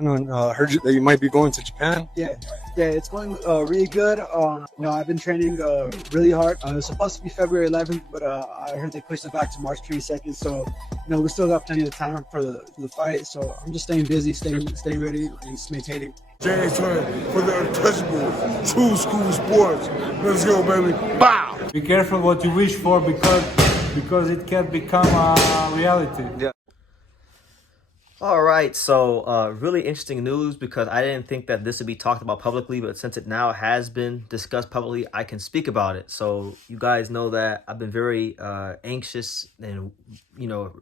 Heard that you might be going to Japan. Yeah, it's going really good. I've been training really hard. It was supposed to be February 11th, but I heard they pushed it back to March 22nd. So, we still got plenty of time for the fight. So I'm just staying busy, staying ready, and just maintaining. James Hunt for the untouchable true school sports. Let's go, baby. Bow! Be careful what you wish for because it can become a reality. Yeah. All right, so really interesting news because I didn't think that this would be talked about publicly, but since it now has been discussed publicly, I can speak about it. So you guys know that I've been very anxious and,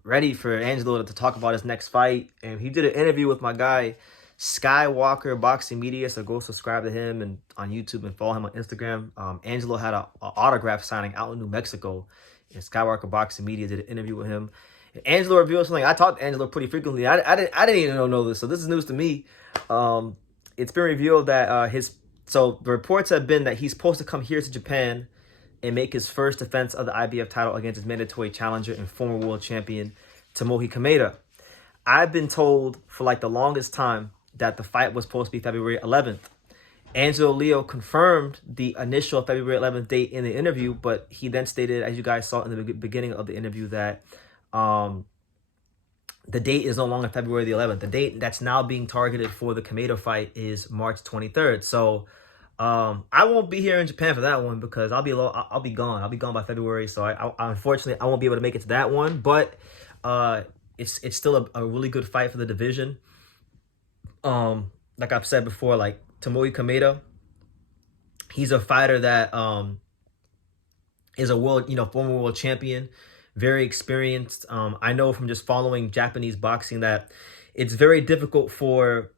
ready for Angelo to talk about his next fight. And he did an interview with my guy, Skywalker Boxing Media, so go subscribe to him and on YouTube and follow him on Instagram. Angelo had an autograph signing out in New Mexico, and Skywalker Boxing Media did an interview with him. Angelo revealed something. I talked to Angelo pretty frequently. I didn't even know this, so this is news to me. It's been revealed that the reports have been that he's supposed to come here to Japan and make his first defense of the IBF title against his mandatory challenger and former world champion Tomoki Kameda. I've been told for like the longest time that the fight was supposed to be February 11th. Angelo Leo confirmed the initial February 11th date in the interview, but he then stated, as you guys saw in the beginning of the interview, that the date is no longer February the 11th. The date that's now being targeted for the Kameda fight is March 23rd. So I won't be here in Japan for that one because I'll be gone. I'll be gone by February. So I unfortunately I won't be able to make it to that one. But it's still a really good fight for the division. Like I've said before, like Tomoki Kameda, he's a fighter that is a former world champion. Very experienced. I know from just following Japanese boxing that it's very difficult for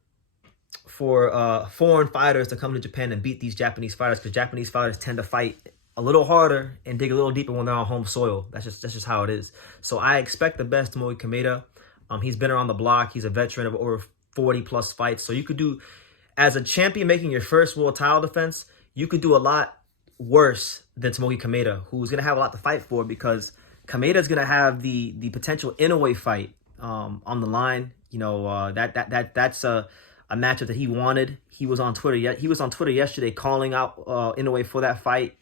foreign fighters to come to Japan and beat these Japanese fighters because Japanese fighters tend to fight a little harder and dig a little deeper when they're on home soil. That's just how it is. So I expect the best Tomoki Kameda. He's been around the block. He's a veteran of over 40 plus fights. So you could do, as a champion making your first world title defense, you could do a lot worse than Tomoki Kameda, who's gonna have a lot to fight for because Kameda's gonna have the potential Inoue fight on the line. That's a matchup that he wanted. He was on Twitter. He was on Twitter yesterday calling out Inoue for that fight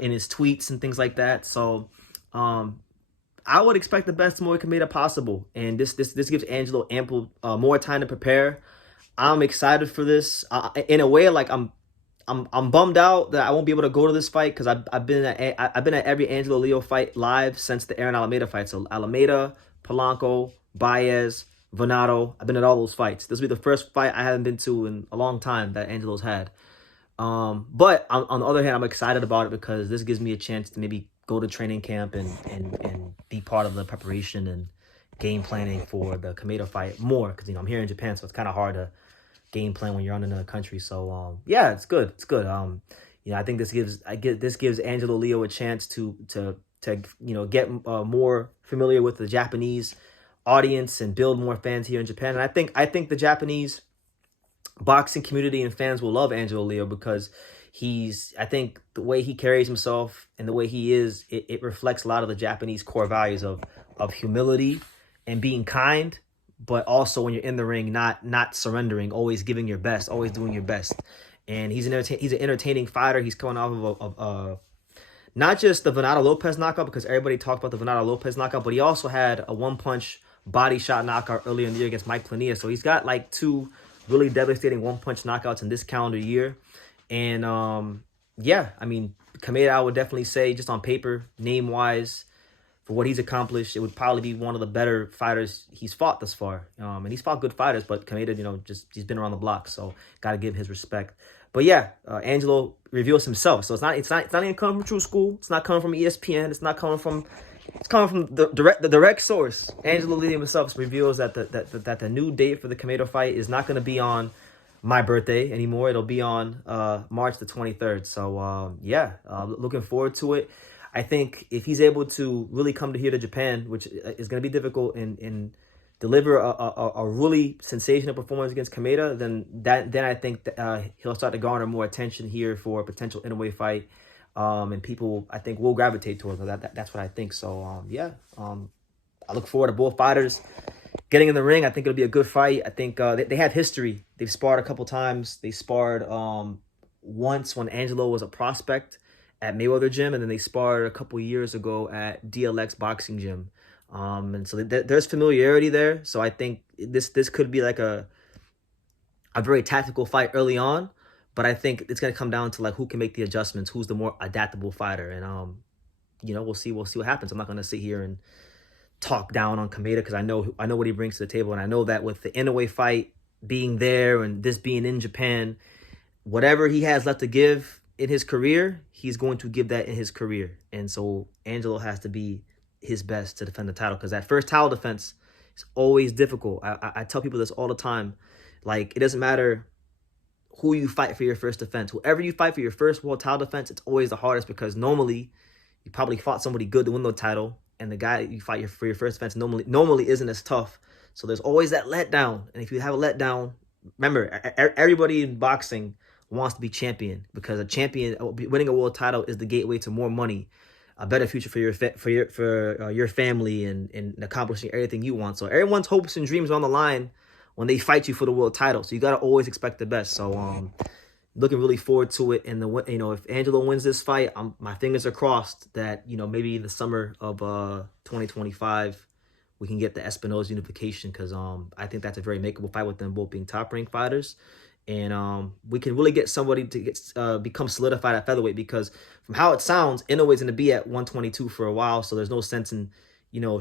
in his tweets and things like that. So I would expect the best Tomoki Kameda possible, and this gives Angelo ample more time to prepare. I'm excited for this. In a way, like I'm bummed out that I won't be able to go to this fight because I've been at every Angelo Leo fight live since the Aaron Alameda fight. So Alameda, Polanco, Baez, Venado. I've been at all those fights. This will be the first fight I haven't been to in a long time that Angelo's had. But on the other hand, I'm excited about it because this gives me a chance to maybe go to training camp and be part of the preparation and game planning for the Kameda fight more because I'm here in Japan, so it's kind of hard to game plan when you're in another country. So yeah, it's good. I think this gives Angelo Leo a chance to get more familiar with the Japanese audience and build more fans here in Japan. And I think the Japanese boxing community and fans will love Angelo Leo because I think the way he carries himself and the way he is, it reflects a lot of the Japanese core values of humility and being kind, but also when you're in the ring, not surrendering, always giving your best, always doing your best. And he's an entertaining fighter. He's coming off of not just the Venado Lopez knockout, because everybody talked about the Venado Lopez knockout, but he also had a one-punch body shot knockout earlier in the year against Mike Plania. So he's got like two really devastating one-punch knockouts in this calendar year. And Kameda, I would definitely say, just on paper, name-wise, for what he's accomplished, it would probably be one of the better fighters he's fought thus far. And he's fought good fighters, but Kameda, he's been around the block, so got to give his respect. But yeah, Angelo reveals himself, so it's not even coming from True School. It's not coming from ESPN. It's coming from the direct source. Angelo Leo himself reveals that the new date for the Kameda fight is not going to be on my birthday anymore. It'll be on March the 23rd. So looking forward to it. I think if he's able to really come to Japan, which is going to be difficult, and deliver a really sensational performance against Kameda, then I think that, he'll start to garner more attention here for a potential Inoue fight, and people, I think, will gravitate towards that. That's what I think. So I look forward to both fighters getting in the ring, I think it'll be a good fight. I think they have history. They've sparred a couple times. They sparred once when Angelo was a prospect at Mayweather Gym, and then they sparred a couple years ago at DLX Boxing Gym. And so there's familiarity there. So I think this could be like a very tactical fight early on, but I think it's gonna come down to like who can make the adjustments, who's the more adaptable fighter, and we'll see what happens. I'm not gonna sit here and talk down on Kameda because I know what he brings to the table, and I know that with the Inoue fight being there and this being in Japan, whatever he has left to give in his career, he's going to give that in his career. And so Angelo has to be his best to defend the title, because that first title defense is always difficult. I tell people this all the time. Like, it doesn't matter who you fight for your first defense. Whoever you fight for your first world title defense, it's always the hardest, because normally you probably fought somebody good to win the title, and the guy you fight for your first defense normally isn't as tough. So there's always that letdown. And if you have a letdown, remember, everybody in boxing wants to be champion, because a champion, winning a world title, is the gateway to more money, a better future for your family, and accomplishing everything you want. So everyone's hopes and dreams are on the line when they fight you for the world title. So you got to always expect the best. So looking really forward to it. And if Angelo wins this fight, my fingers are crossed that maybe the summer of 2025 we can get the Espinosa unification, because I think that's a very makeable fight with them both being top ranked fighters. And we can really get somebody to become solidified at featherweight, because from how it sounds, Inoue's going to be at 122 for a while. So there's no sense in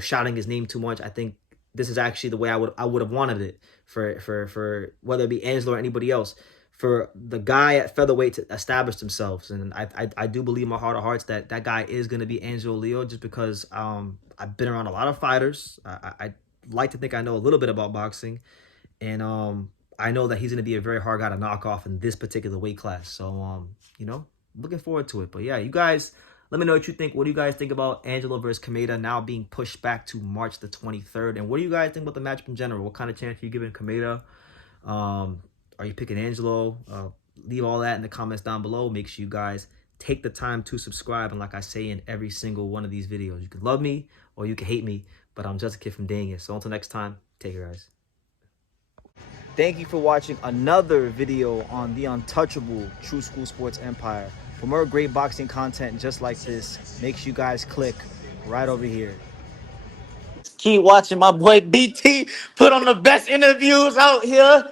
shouting his name too much. I think this is actually the way I would have wanted it for whether it be Angelo or anybody else, for the guy at featherweight to establish themselves. And I do believe in my heart of hearts that guy is going to be Angelo Leo, just because I've been around a lot of fighters. I like to think I know a little bit about boxing, and I know that he's going to be a very hard guy to knock off in this particular weight class. So looking forward to it. But yeah, you guys, let me know what you think. What do you guys think about Angelo versus Kameda now being pushed back to March the 23rd? And what do you guys think about the matchup in general? What kind of chance are you giving Kameda? Are you picking Angelo? Leave all that in the comments down below. Make sure you guys take the time to subscribe. And like I say in every single one of these videos, you can love me or you can hate me, but I'm just a kid from Dang. So until next time, take care, guys. Thank you for watching another video on the untouchable True School Sports Empire. For more great boxing content just like this, make sure you guys click right over here. Keep watching my boy BT put on the best interviews out here.